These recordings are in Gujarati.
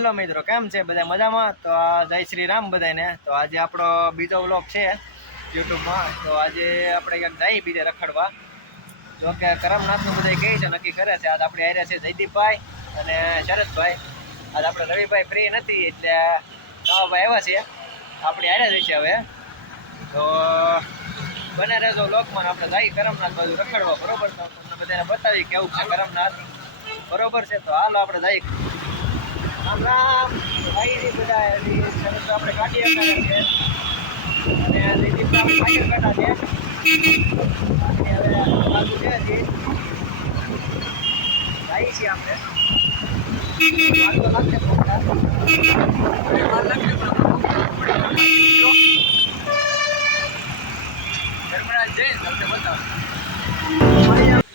હેલો મિત્રો, કેમ છે બધા? મજામાં? તો આ જય શ્રી રામ બધાને. તો આજે આપણો બીજો વ્લોગ છે યુટ્યુબમાં. તો આજે આપણે ક્યાંક જઈએ બીજે રખડવા. જો કે કરમનાથનું બધા કહે છે, નક્કી કરે છે. આજ આપણે આવ્યા છે જયદીપભાઈ અને શરદભાઈ. આજ આપણે રવિભાઈ ફ્રી નથી એટલે નવાભાઈ આવ્યા છે. આપણે આવ્યા જઈએ હવે. તો બને રહેજો વ્લોગમાં. આપણે જઈએ કરમનાથ બાજુ રખડવા, બરોબર? તો તમને બધાને બતાવી કેવું છે કરમનાથ, બરોબર છે? તો હાલો આપણે જઈએ. રામ રામ ભાઈ બધા શરત આપણે કાઢી આપવાના છે અને જયદીપ આપણે ફાઈનલ કાઢા છે. હવે બાજુ છે હજી જાય છીએ આપણે.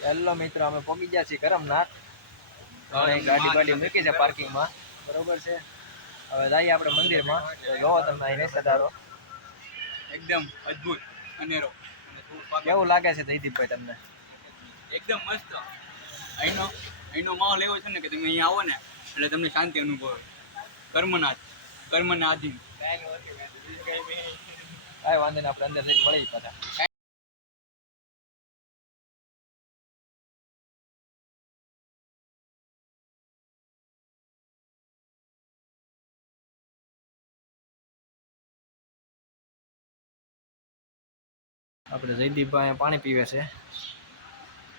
હેલો મિત્રો, અમે પહોંચી ગયા છીએ કરમનાથ. ગાડી બાડી મૂકી છે પાર્કિંગમાં, બરોબર છે? હવે જઈએ આપણે મંદિરમાં. જોવો તમે અહીં સદારો એકદમ અદ્ભુત અનેરો. કેવું લાગે છે જયદીપભાઈ તમને? એકદમ મસ્ત. અહીંનો માહોલ એવો છે ને કે તમે અહીંયા આવો ને એટલે તમને શાંતિ અનુભવે. કર્મના આધીન. કાંઈ વાંધો નહીં, આપણે અંદર જઈને મળી પાછા. આપણે જયદીપભાઈ પાણી પીવે છે.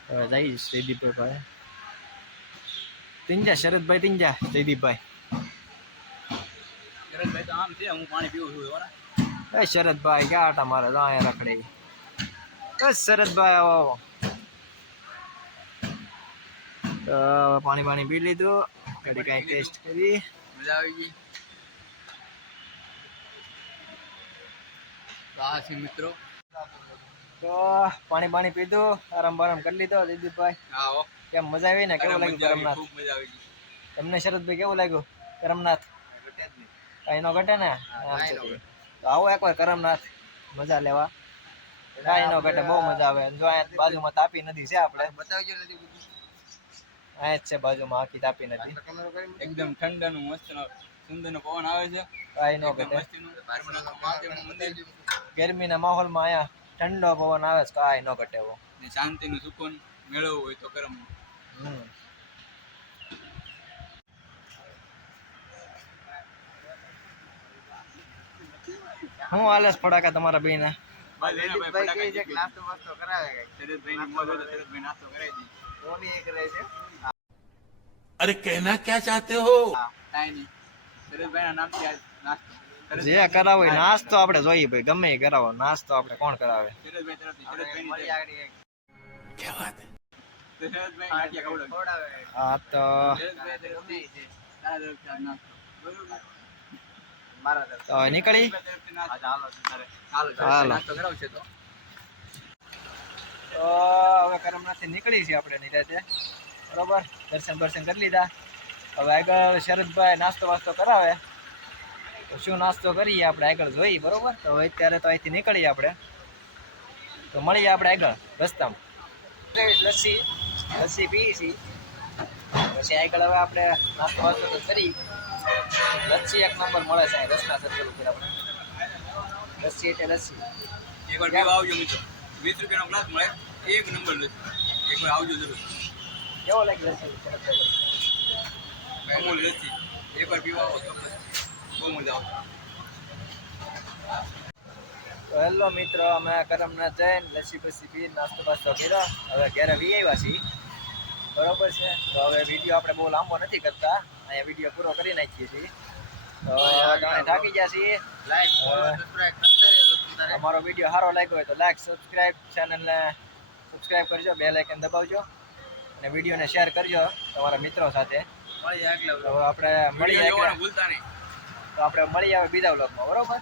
હવે જઈશ જયદીપભાઈ પાસે. તીંજા શરદભાઈ, તીંજા જયદીપભાઈ. શરદભાઈ તો આમ છે, હું પાણી પીવું છું. એ શરદભાઈ ક્યાં આટા મારે? તો અહીંયા રખડે. બસ શરદભાઈ આવો. તો પાણી પી લીધું. કદી કાંઈ ટેસ્ટ કરી, મજા આવી ગઈ. તો આ છે મિત્રો. તો પાણી પીધું, આરામ કરી લીધો. જયદીપભાઈ આવો. કેમ મજા આવી ને? કેવું લાગ્યું કરમનાથ? ખૂબ મજા આવી ગઈ. તમને શરદભાઈ કેવું લાગ્યું કરમનાથ? કાંઈ નો ઘટે ને? તો આવો એકવાર કરમનાથ મજા લેવા. કાંઈ નો ઘટે, બહુ મજા આવે. જો અહીંયા બાજુમાં તાપી નદી છે, આપણે બતાવજો નથી. અહીંયા જ છે બાજુમાં આખી તાપી નદી. એકદમ ઠંડાનું મસ્ત સુંદરનો પવન આવે છે. કાંઈ નો ઘટે. ગરમીના માહોલમાં અહીંયા ઠંડો પવન આવે છે, કાંઈ નો ઘટે એવો. શાંતિનું સુકૂન મેળવવું હોય તો કરમ. હું હાલેસ ફડાકા તમારા બેના? अरे कहना क्या चाहते हो? જે કરાવો નાસ્તો આપણે જોઈએ ભાઈ, ગમે એ કરાવો નાસ્તો. આપણે કોણ કરાવે? क्या बात है? હા તો નીકળી. હાલો. તો હવે કરમનાથથી નીકળી છીએ આપણે નિરાતે, બરોબર? દર્શન કરી લીધા. હવે આગળ શરદભાઈ નાસ્તો વાસ્તો કરાવે તો શું નાસ્તો કરીએ આપણે આગળ જોઈએ, બરોબર? તો અત્યારે તો અહીંથી નીકળીએ આપણે. તો મળીએ આપણે આગળ રસ્તામાં. લસ્સી પીએ છીએ. પછી આગળ હવે આપણે નાસ્તો વાસ્તો તો કરી. લસ્સી એક નંબર મળે છે અહીં રસના સર્કલ ઉપર. આપણે લસ્સી એટલે લસ્સી. એકવાર પીવા આવજો મિત્રો. 20 રૂપિયાનો ગ્લાસ મળે, એક નંબર લસ્સી. એકવાર આવજો જરૂર. કેવો લાગે લસ્સી? અમૂલ લસ્સી એકવાર પીવા આવો તો બહુ મજા આવે. તો હેલો મિત્રો, અમે કરમનાથ જઈને લસ્સી બસ્સી પી નાસ્તો બાસ્તો કર્યો. હવે ઘરે વી આવ્યા છીએ, બરોબર છે? તો હવે વિડીયો આપણે બહુ લાંબો નથી કરતા, અહીંયા વિડીયો પૂરો કરી નાખીએ છીએ. તો તમે થાકી ગયા છીએ. અમારો વિડીયો સારો લાગ્યો હોય તો લાઈક સબસ્ક્રાઈબ, ચેનલને સબસ્ક્રાઈબ કરજો, બેલ આઇકન દબાવજો અને વિડીયોને શેર કરજો તમારા મિત્રો સાથે. તો આપણે મળીએ, ભૂલતા નહીં. તો આપણે મળીએ હવે બીજા વ્લોગમાં, બરોબર?